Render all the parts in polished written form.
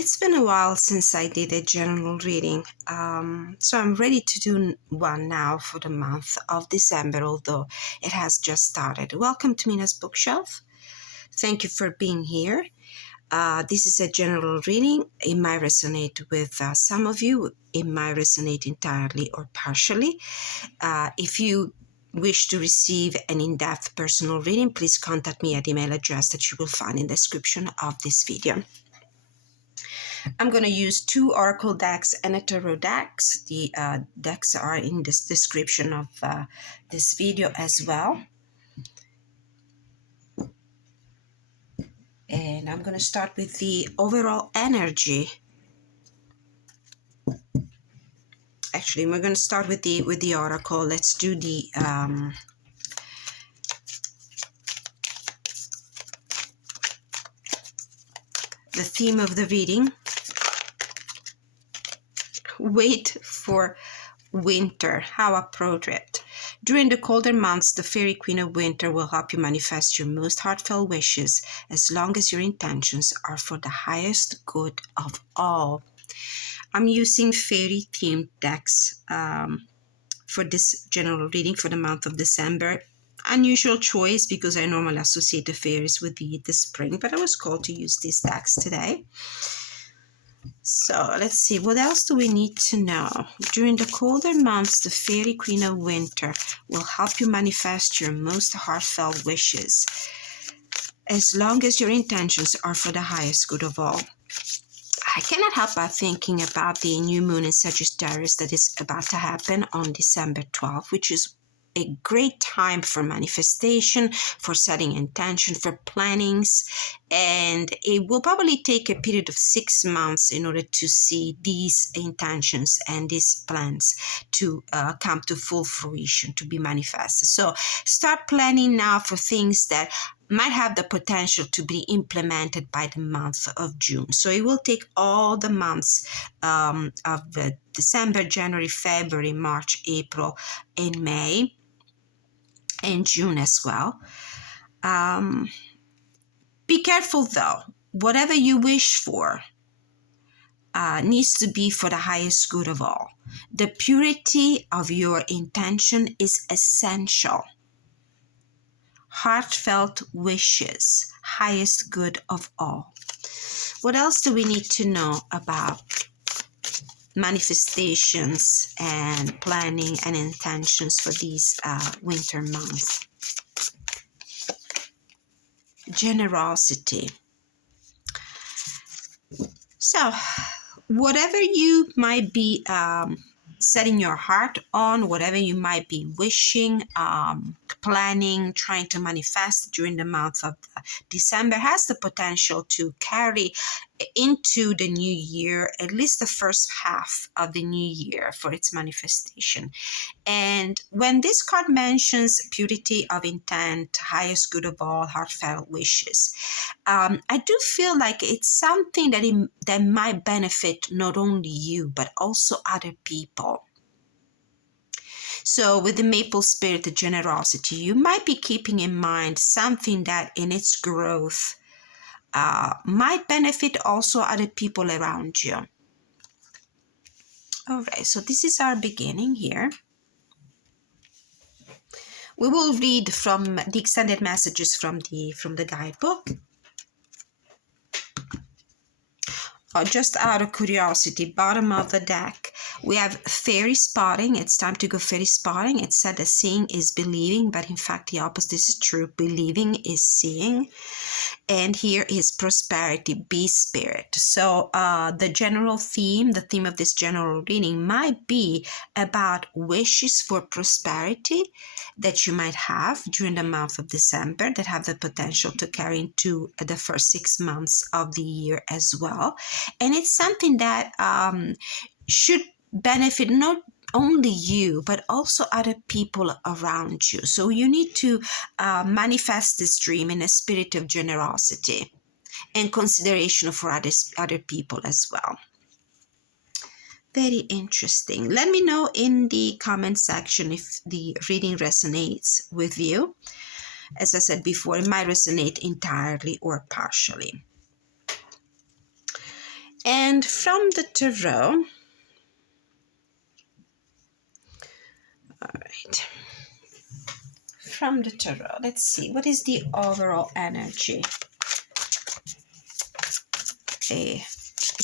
It's been a while since I did a general reading, so I'm ready to do one now for the month of December, although it has just started. Welcome to Mina's bookshelf. Thank you for being here. This is a general reading. It might resonate with some of you. It might resonate entirely or partially. If you wish to receive an in-depth personal reading, please contact me at the email address that you will find in the description of this video. I'm going to use two oracle decks and a tarot decks. The decks are in this description of this video as well. And I'm going to start with the overall energy. Actually, we're going to start with the oracle. Let's do the theme of the reading. Wait for winter. How appropriate. During the colder months, the fairy queen of winter will help you manifest your most heartfelt wishes as long as your intentions are for the highest good of all. I'm using fairy themed decks for this general reading for the month of December. Unusual choice because I normally associate the fairies with the spring, but I was called to use these decks today. So let's see, what else do we need to know? During the colder months, the fairy queen of winter will help you manifest your most heartfelt wishes as long as your intentions are for the highest good of all. I cannot help but thinking about the new moon in Sagittarius that is about to happen on December 12th, which is a great time for manifestation, for setting intention, for plannings, and it will probably take a period of 6 months in order to see these intentions and these plans to come to full fruition, to be manifested. So start planning now for things that might have the potential to be implemented by the month of June. So it will take all the months of December, January, February, March, April, and May, and June as well. Be careful though. Whatever you wish for needs to be for the highest good of all. The purity of your intention is essential. Heartfelt wishes, highest good of all. What else do we need to know about manifestations and planning and intentions for these winter months? Generosity. So, whatever you might be setting your heart on, whatever you might be wishing, planning, trying to manifest during the month of December has the potential to carry into the new year, at least the first half of the new year for its manifestation. And when this card mentions purity of intent, highest good of all, heartfelt wishes, I do feel like it's something that might benefit not only you, but also other people. So with the maple spirit, the generosity, you might be keeping in mind something that in its growth might benefit also other people around you. All right, so this is our beginning here. We will read from the extended messages from the guidebook. Just out of curiosity, bottom of the deck, we have fairy spotting. It's time to go fairy spotting. It said that seeing is believing, but in fact the opposite is true. Believing is seeing. And here is prosperity, bee spirit. So the general theme, the theme of this general reading might be about wishes for prosperity that you might have during the month of December that have the potential to carry into the first 6 months of the year as well. And it's something that should benefit not only you, but also other people around you. So you need to manifest this dream in a spirit of generosity and consideration for other people as well. Very interesting. Let me know in the comment section if the reading resonates with you. As I said before, it might resonate entirely or partially. And from the tarot, all right, from the tarot, let's see, what is the overall energy? A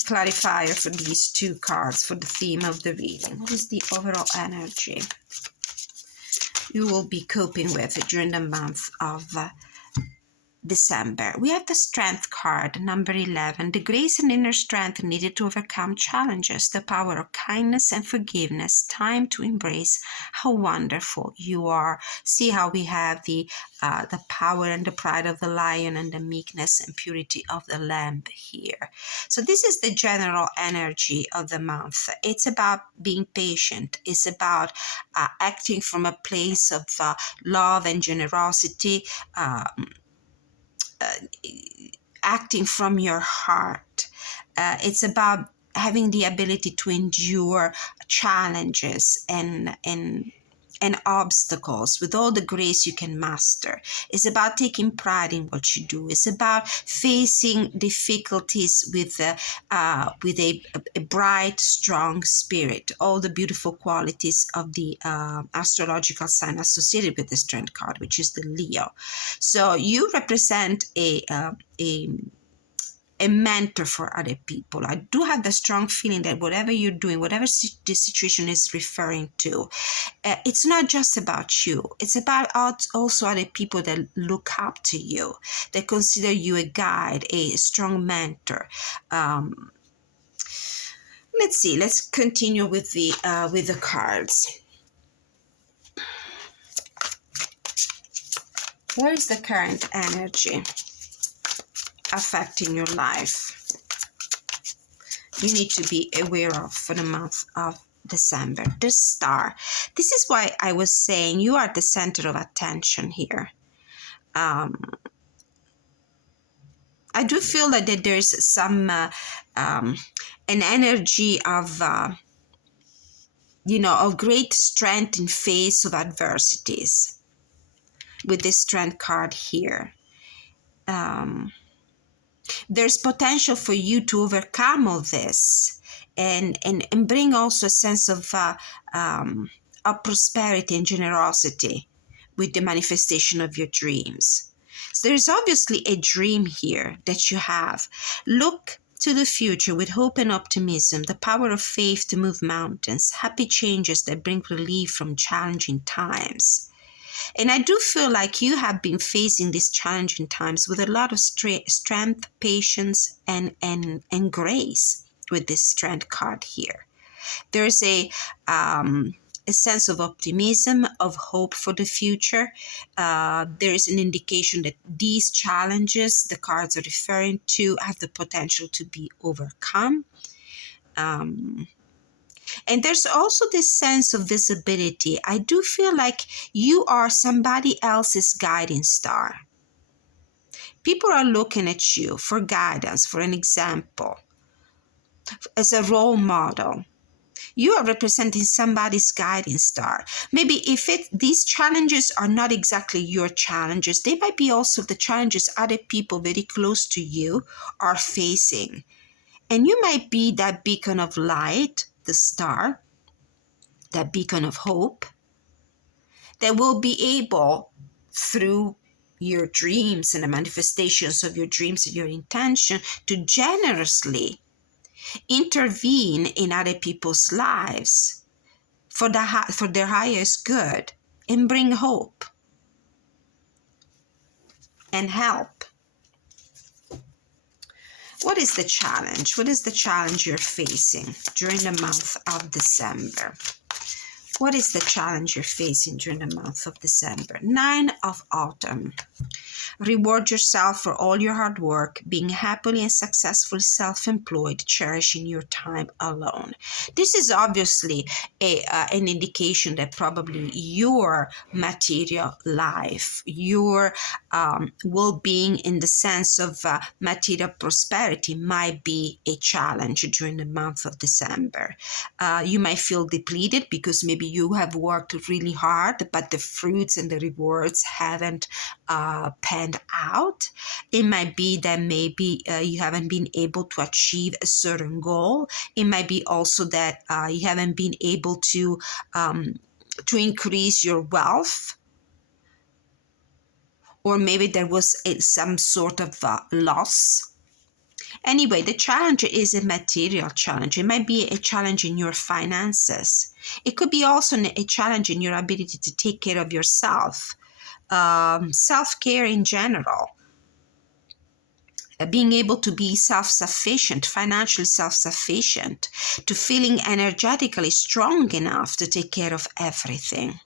clarifier for these two cards for the theme of the reading. What is the overall energy you will be coping with during the month of December? We have the Strength card, number 11. The grace and inner strength needed to overcome challenges, the power of kindness and forgiveness, time to embrace how wonderful you are. See how we have the power and the pride of the lion and the meekness and purity of the lamb here. So this is the general energy of the month. It's about being patient. It's about acting from a place of love and generosity, acting from your heart. It's about having the ability to endure challenges and obstacles with all the grace you can master. It's about taking pride in what you do. It's about facing difficulties with a bright, strong spirit. All the beautiful qualities of the astrological sign associated with the Strength card, which is the Leo. So you represent a mentor for other people. I do have the strong feeling that whatever you're doing, whatever this situation is referring to, it's not just about you. It's about also other people that look up to you, that consider you a guide, a strong mentor. Let's see. Let's continue with the cards. What is the current energy affecting your life you need to be aware of for the month of December? The Star. This is why I was saying you are the center of attention here. I do feel that there's some an energy of of great strength in face of adversities with this Strength card here. There's potential for you to overcome all this and bring also a sense of prosperity and generosity with the manifestation of your dreams. So there's obviously a dream here that you have. Look to the future with hope and optimism, the power of faith to move mountains, happy changes that bring relief from challenging times. And I do feel like you have been facing these challenging times with a lot of strength, patience, and grace with this Strength card here. There's a sense of optimism, of hope for the future. There is an indication that these challenges the cards are referring to have the potential to be overcome. And there's also this sense of visibility. I do feel like you are somebody else's guiding star. People are looking at you for guidance, for an example, as a role model. You are representing somebody's guiding star. Maybe if these challenges are not exactly your challenges, they might be also the challenges other people very close to you are facing. And you might be that beacon of light, the star, that beacon of hope, that will be able, through your dreams and the manifestations of your dreams and your intention, to generously intervene in other people's lives for their highest good and bring hope and help. What is the challenge? What is the challenge you're facing during the month of December? What is the challenge you're facing during the month of December? 9 of Autumn. Reward yourself for all your hard work, being happily and successfully self-employed, cherishing your time alone. This is obviously an indication that probably your material life, your well-being in the sense of material prosperity might be a challenge during the month of December. You might feel depleted because maybe maybe you have worked really hard, but the fruits and the rewards haven't panned out. It might be that maybe you haven't been able to achieve a certain goal. It might be also that you haven't been able to increase your wealth, or maybe there was some sort of loss. Anyway, the challenge is a material challenge. It might be a challenge in your finances. It could be also a challenge in your ability to take care of yourself, self-care in general. Being able to be self-sufficient, financially self-sufficient, to feeling energetically strong enough to take care of everything.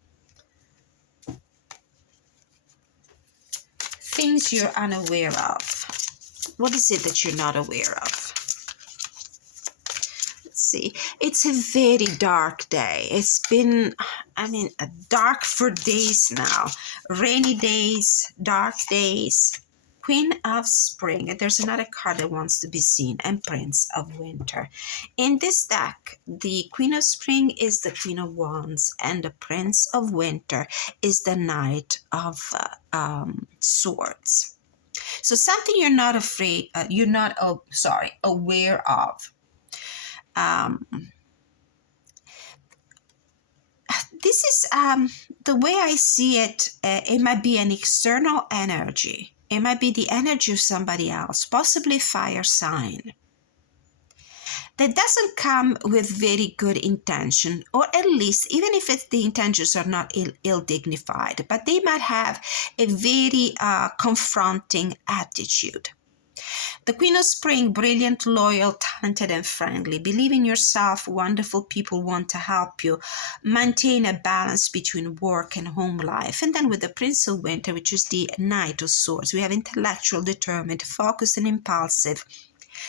Things you're unaware of. What is it that you're not aware of? Let's see. It's a very dark day. It's been, dark for days now. Rainy days, dark days. Queen of Spring. There's another card that wants to be seen, and Prince of Winter. In this deck, the Queen of Spring is the Queen of Wands, and the Prince of Winter is the Knight of Swords. So something you're not aware of. This is the way I see it. It might be an external energy. It might be the energy of somebody else, possibly fire sign, that doesn't come with very good intention, or at least, even if the intentions are not ill-dignified, but they might have a very confronting attitude. The Queen of Spring, brilliant, loyal, talented, and friendly. Believe in yourself. Wonderful people want to help you. Maintain a balance between work and home life. And then with the Prince of Winter, which is the Knight of Swords, we have intellectual, determined, focused, and impulsive.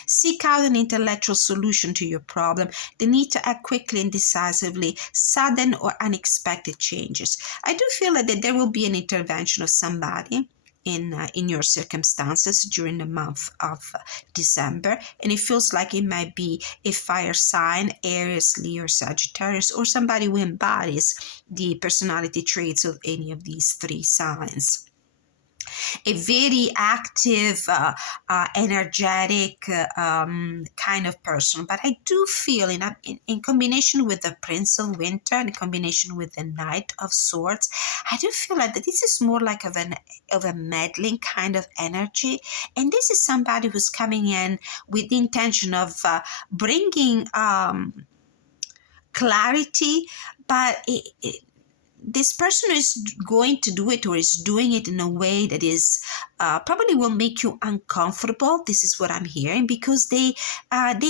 Seek out an intellectual solution to your problem. The need to act quickly and decisively. Sudden or unexpected changes. I do feel that there will be an intervention of somebody in your circumstances during the month of December, and it feels like it might be a fire sign, Aries, Leo, Sagittarius, or somebody who embodies the personality traits of any of these three signs. A very active, energetic kind of person. But I do feel in combination with the Prince of Winter, in combination with the Knight of Swords, I do feel like that this is more like of a meddling kind of energy. And this is somebody who's coming in with the intention of bringing clarity, but this person is going to do it, or is doing it in a way that is probably will make you uncomfortable. This is what I'm hearing, because they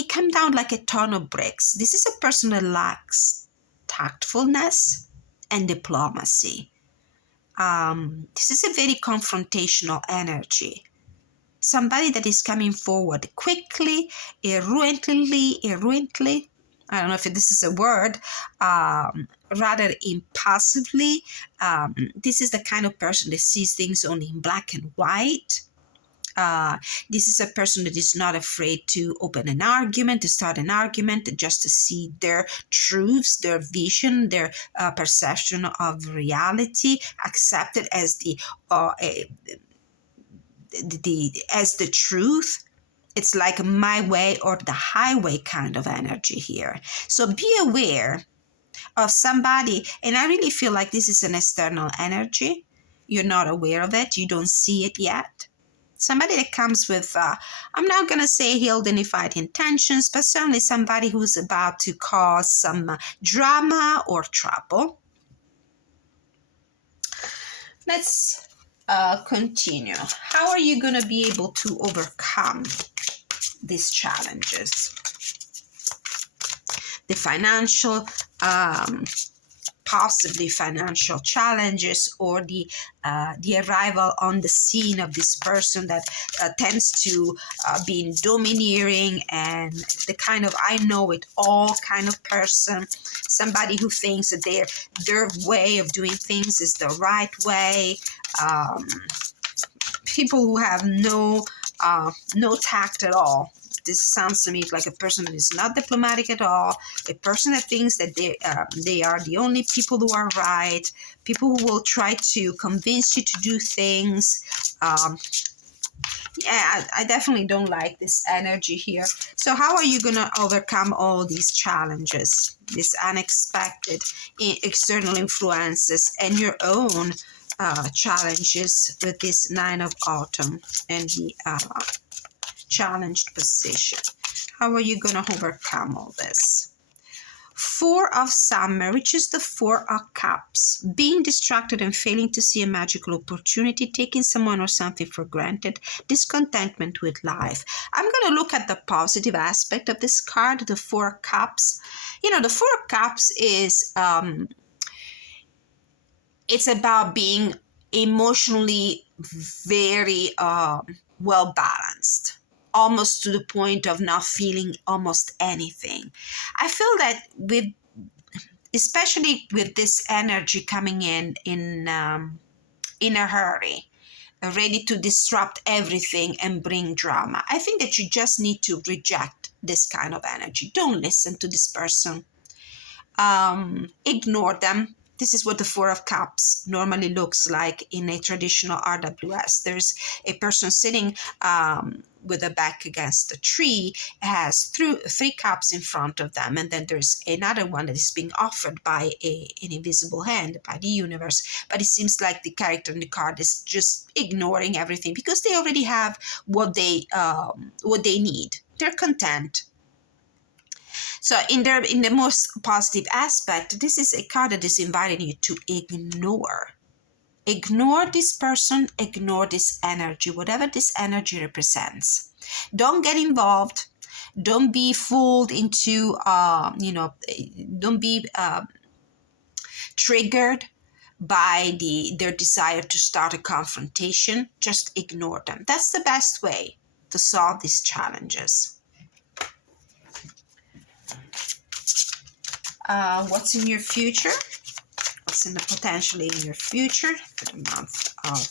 come down like a ton of bricks. This is a person that lacks tactfulness and diplomacy. This is a very confrontational energy. Somebody that is coming forward quickly, irruently. I don't know if this is a word, rather impulsively. This is the kind of person that sees things only in black and white. This is a person that is not afraid to open an argument, to start an argument, just to see their truths, their vision, their perception of reality accepted as as the truth. It's like my way or the highway kind of energy here. So be aware of somebody, and I really feel like this is an external energy. You're not aware of it. You don't see it yet. Somebody that comes with, I'm not going to say ill-dignified intentions, but certainly somebody who's about to cause some drama or trouble. Let's continue. How are you going to be able to overcome these challenges? The financial, possibly financial challenges, or the arrival on the scene of this person that tends to be domineering and the kind of I know it all kind of person. Somebody who thinks that their way of doing things is the right way. People who have no tact at all. this sounds to me like a person that is not diplomatic at all, a person that thinks that they are the only people who are right, people who will try to convince you to do things. Yeah, I definitely don't like this energy here. So how are you going to overcome all these challenges, these unexpected external influences, and your own challenges with this Nine of Autumn and the challenged position? How are you going to overcome all this? Four of Summer, which is the Four of Cups. Being distracted and failing to see a magical opportunity, taking someone or something for granted, discontentment with life. I'm going to look at the positive aspect of this card, the Four of Cups. You know, the Four of Cups is, it's about being emotionally very well balanced, almost to the point of not feeling almost anything. I feel that especially with this energy coming in a hurry, ready to disrupt everything and bring drama, I think that you just need to reject this kind of energy. Don't listen to this person. Ignore them. This is what the Four of Cups normally looks like in a traditional RWS. There's a person sitting with a back against a tree, has three cups in front of them, and then there's another one that is being offered by an invisible hand, by the universe. But it seems like the character in the card is just ignoring everything because they already have what they need. They're content. So in the most positive aspect, this is a card that is inviting you to ignore. Ignore this person, ignore this energy, whatever this energy represents. Don't get involved. Don't be fooled into, don't be triggered by their desire to start a confrontation. Just ignore them. That's the best way to solve these challenges. What's in your future? What's potentially in your future for the month of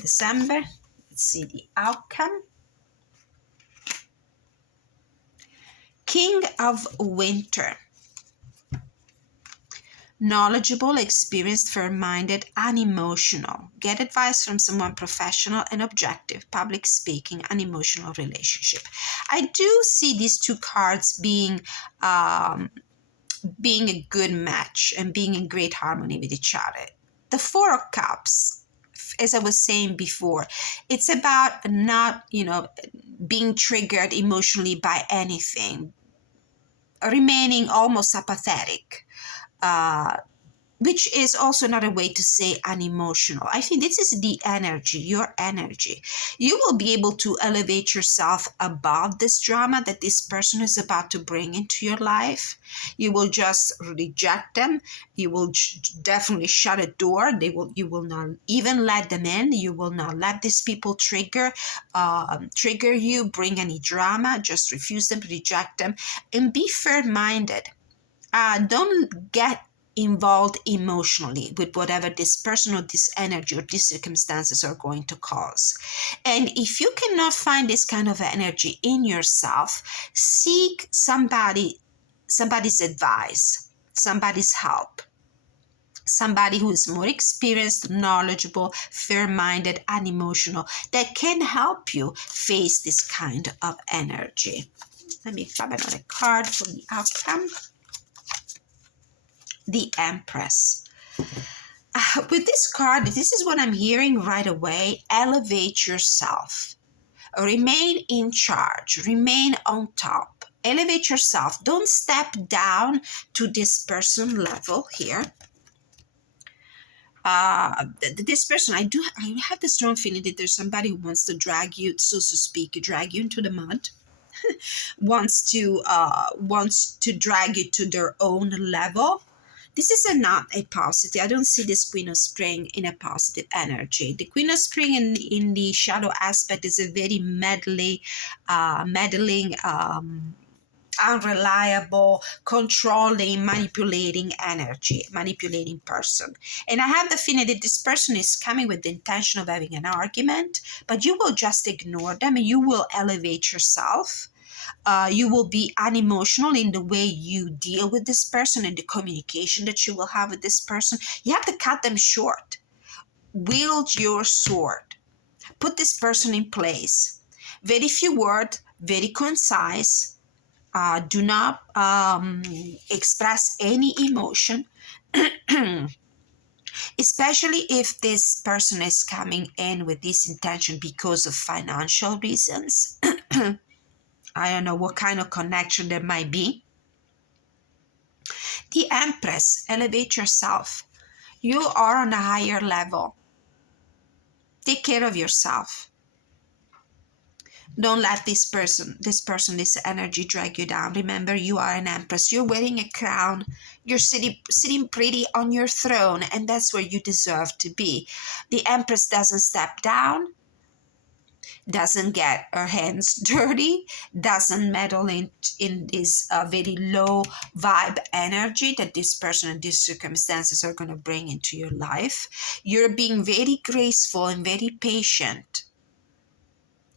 December? Let's see the outcome. King of Winter. Knowledgeable, experienced, fair-minded, unemotional. Get advice from someone professional and objective. Public speaking, unemotional relationship. I do see these two cards being a good match and being in great harmony with each other. The Four of Cups, as I was saying before, it's about not, being triggered emotionally by anything, remaining almost apathetic, which is also another way to say unemotional. I think this is the energy, your energy. You will be able to elevate yourself above this drama that this person is about to bring into your life. You will just reject them. You will definitely shut a door. You will not even let them in. You will not let these people trigger you, bring any drama. Just refuse them, reject them, and be fair-minded. Don't get involved emotionally with whatever this person or this energy or these circumstances are going to cause. And if you cannot find this kind of energy in yourself, seek somebody's advice, somebody's help, somebody who is more experienced, knowledgeable, fair-minded, unemotional, that can help you face this kind of energy. Let me grab another card for the outcome. The Empress. With this card, this is what I'm hearing right away. Elevate yourself. Remain in charge. Remain on top. Elevate yourself. Don't step down to this person level here. This person, I have the strong feeling that there's somebody who wants to drag you, so to speak, drag you into the mud. wants to drag you to their own level. This is not a positive. I don't see this Queen of Spring in a positive energy. The Queen of Spring in the shadow aspect is a very meddling unreliable, controlling, manipulating energy, manipulating person. And I have the feeling that this person is coming with the intention of having an argument, but you will just ignore them and you will elevate yourself. You will be unemotional in the way you deal with this person and the communication that you will have with this person. You have to cut them short. Wield your sword. Put this person in place. Very few words, very concise. Do not express any emotion, especially if this person is coming in with this intention because of financial reasons. I don't know what kind of connection there might be. The Empress, elevate yourself. You are on a higher level. Take care of yourself. Don't let this this energy drag you down. Remember, you are an Empress. You're wearing a crown. You're sitting pretty on your throne, and that's where you deserve to be. The Empress doesn't step down, doesn't get her hands dirty, doesn't meddle in this very low vibe energy that this person and these circumstances are going to bring into your life. You're being very graceful and very patient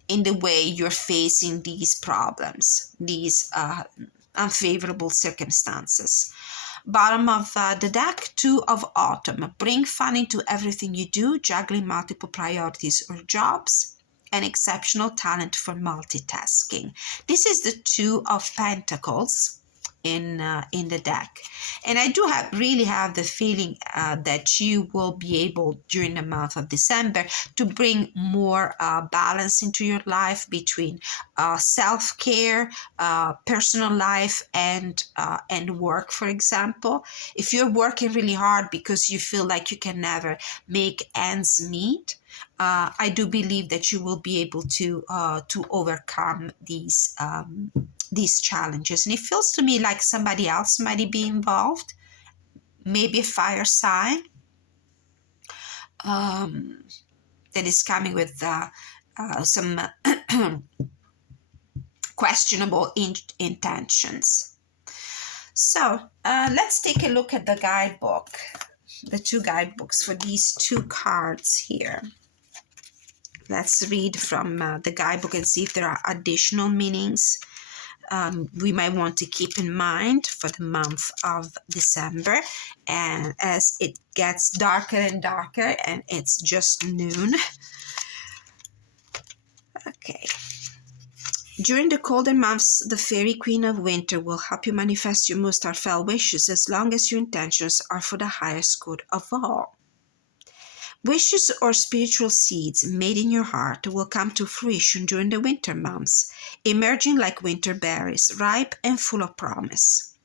in the way you're facing these problems, these unfavorable circumstances. Bottom of the deck, Two of Autumn. Bring fun into everything you do, juggling multiple priorities or jobs, and exceptional talent for multitasking. This is the Two of Pentacles in the deck, and I do really have the feeling that you will be able during the month of December to bring more balance into your life between self-care, personal life, and work. For example, if you're working really hard because you feel like you can never make ends meet, I do believe that you will be able to overcome these challenges. And it feels to me like somebody else might be involved, maybe a fire sign that is coming with some questionable intentions. So let's take a look at the guidebook, the two guidebooks for these two cards here. Let's read from the guidebook and see if there are additional meanings we might want to keep in mind for the month of December. And as it gets darker and darker and it's just noon. Okay. During the colder months, the Fairy Queen of Winter will help you manifest your most heartfelt wishes as long as your intentions are for the highest good of all. Wishes or spiritual seeds made in your heart will come to fruition during the winter months, emerging like winter berries, ripe and full of promise.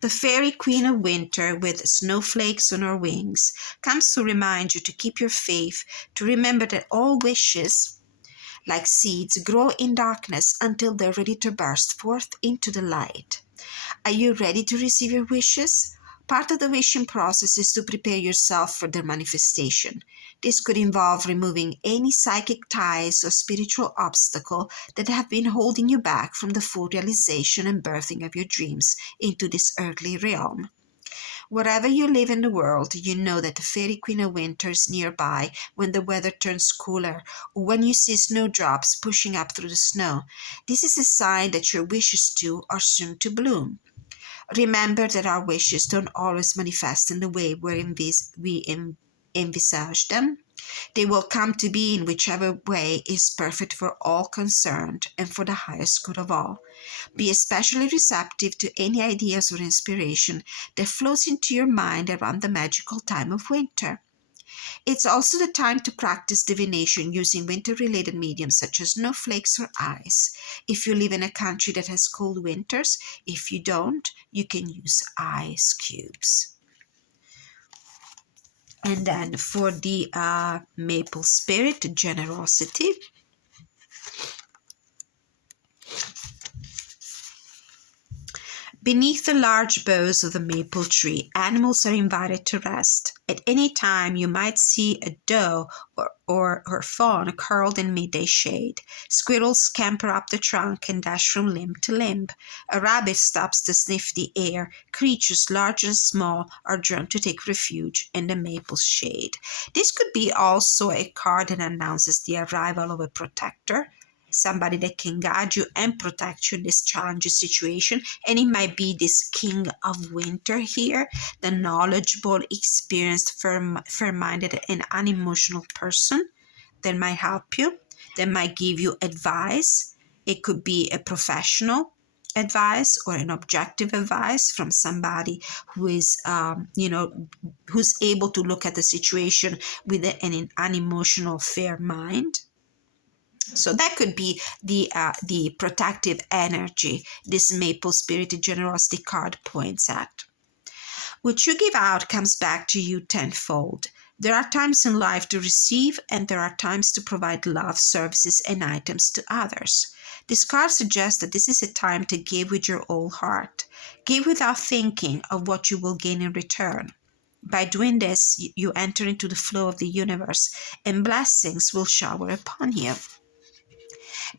The Fairy Queen of Winter, with snowflakes on her wings, comes to remind you to keep your faith, to remember that all wishes, like seeds, grow in darkness until they're ready to burst forth into the light. Are you ready to receive your wishes? Part of the wishing process is to prepare yourself for their manifestation. This could involve removing any psychic ties or spiritual obstacle that have been holding you back from the full realization and birthing of your dreams into this earthly realm. Wherever you live in the world, you know that the Fairy Queen of Winter is nearby when the weather turns cooler or when you see snowdrops pushing up through the snow. This is a sign that your wishes too are soon to bloom. Remember that our wishes don't always manifest in the way we envisage them. They will come to be in whichever way is perfect for all concerned and for the highest good of all. Be especially receptive to any ideas or inspiration that flows into your mind around the magical time of winter. It's also the time to practice divination using winter-related mediums such as snowflakes or ice. If you live in a country that has cold winters, if you don't, you can use ice cubes. And then for the maple spirit, generosity. Beneath the large boughs of the maple tree, animals are invited to rest. At any time, you might see a doe or her fawn curled in midday shade. Squirrels scamper up the trunk and dash from limb to limb. A rabbit stops to sniff the air. Creatures large and small are drawn to take refuge in the maple shade. This could be also a card that announces the arrival of a protector, somebody that can guide you and protect you in this challenging situation. And it might be this king of winter here, the knowledgeable, experienced, fair-minded, and unemotional person that might help you, that might give you advice. It could be a professional advice or an objective advice from somebody who is, who's able to look at the situation with an unemotional, fair mind. So that could be the protective energy this maple spirited generosity card points at. What you give out comes back to you tenfold. There are times in life to receive, and there are times to provide love, services, and items to others. This card suggests that this is a time to give with your whole heart. Give without thinking of what you will gain in return. By doing this, you enter into the flow of the universe, and blessings will shower upon you.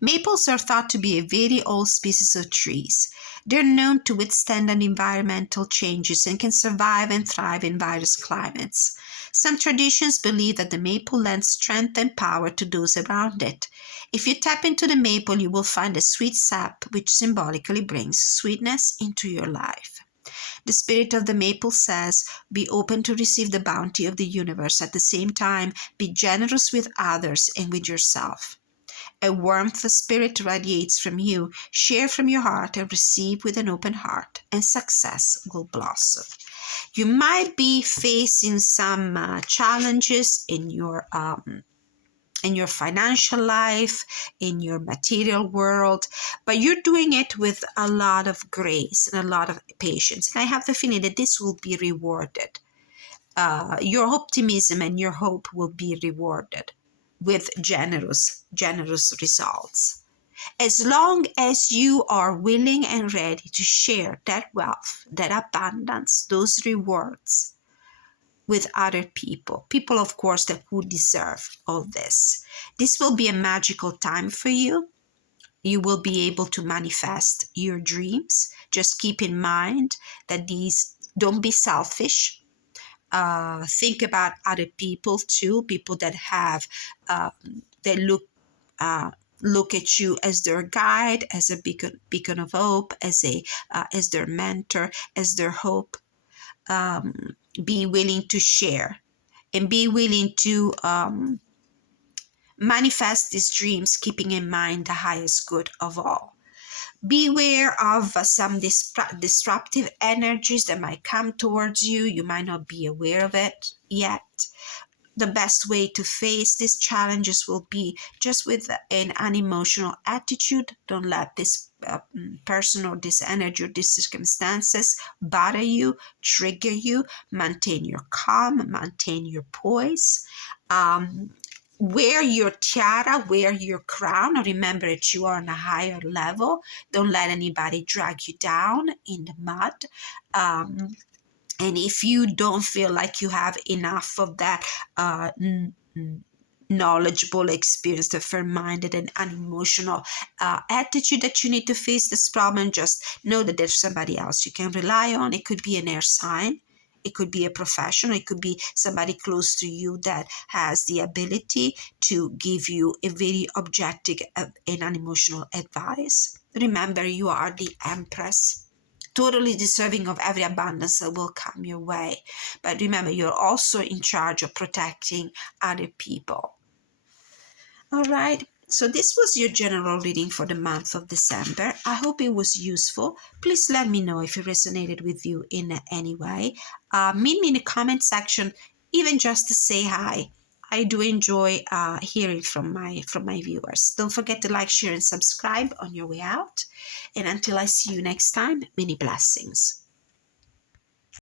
Maples are thought to be a very old species of trees. They're known to withstand environmental changes and can survive and thrive in various climates. Some traditions believe that the maple lends strength and power to those around it. If you tap into the maple, you will find a sweet sap which symbolically brings sweetness into your life. The spirit of the maple says, be open to receive the bounty of the universe. At the same time, be generous with others and with yourself. A warmth of spirit radiates from you. Share from your heart and receive with an open heart, and success will blossom. You might be facing some challenges in your financial life, in your material world, but you're doing it with a lot of grace and a lot of patience. And I have the feeling that this will be rewarded. Your optimism and your hope will be rewarded with generous results. As long as you are willing and ready to share that wealth, that abundance, those rewards with other people, of course, that who deserve all this. This will be a magical time for you. You will be able to manifest your dreams. Just keep in mind that don't be selfish. Think about other people too, people that have that look at you as their guide, as a beacon of hope, as their mentor, as their hope. Be willing to share and be willing to manifest these dreams, keeping in mind the highest good of all. Beware of some disruptive energies that might come towards you. You might not be aware of it yet. The best way to face these challenges will be just with an unemotional attitude. Don't let this person or this energy or these circumstances bother you, trigger you. Maintain your calm, maintain your poise. Wear your tiara, wear your crown. Remember that you are on a higher level. Don't let anybody drag you down in the mud. And if you don't feel like you have enough of that knowledgeable, experienced, fair-minded, and unemotional attitude that you need to face this problem, just know that there's somebody else you can rely on. It could be an air sign. It could be a professional. It could be somebody close to you that has the ability to give you a very objective and unemotional advice. Remember, you are the Empress, totally deserving of every abundance that will come your way. But remember, you're also in charge of protecting other people. All right. So this was your general reading for the month of December. I hope it was useful. Please let me know if it resonated with you in any way. Meet me in the comment section, even just to say hi. I do enjoy hearing from my viewers. Don't forget to like, share, and subscribe on your way out. And until I see you next time, many blessings.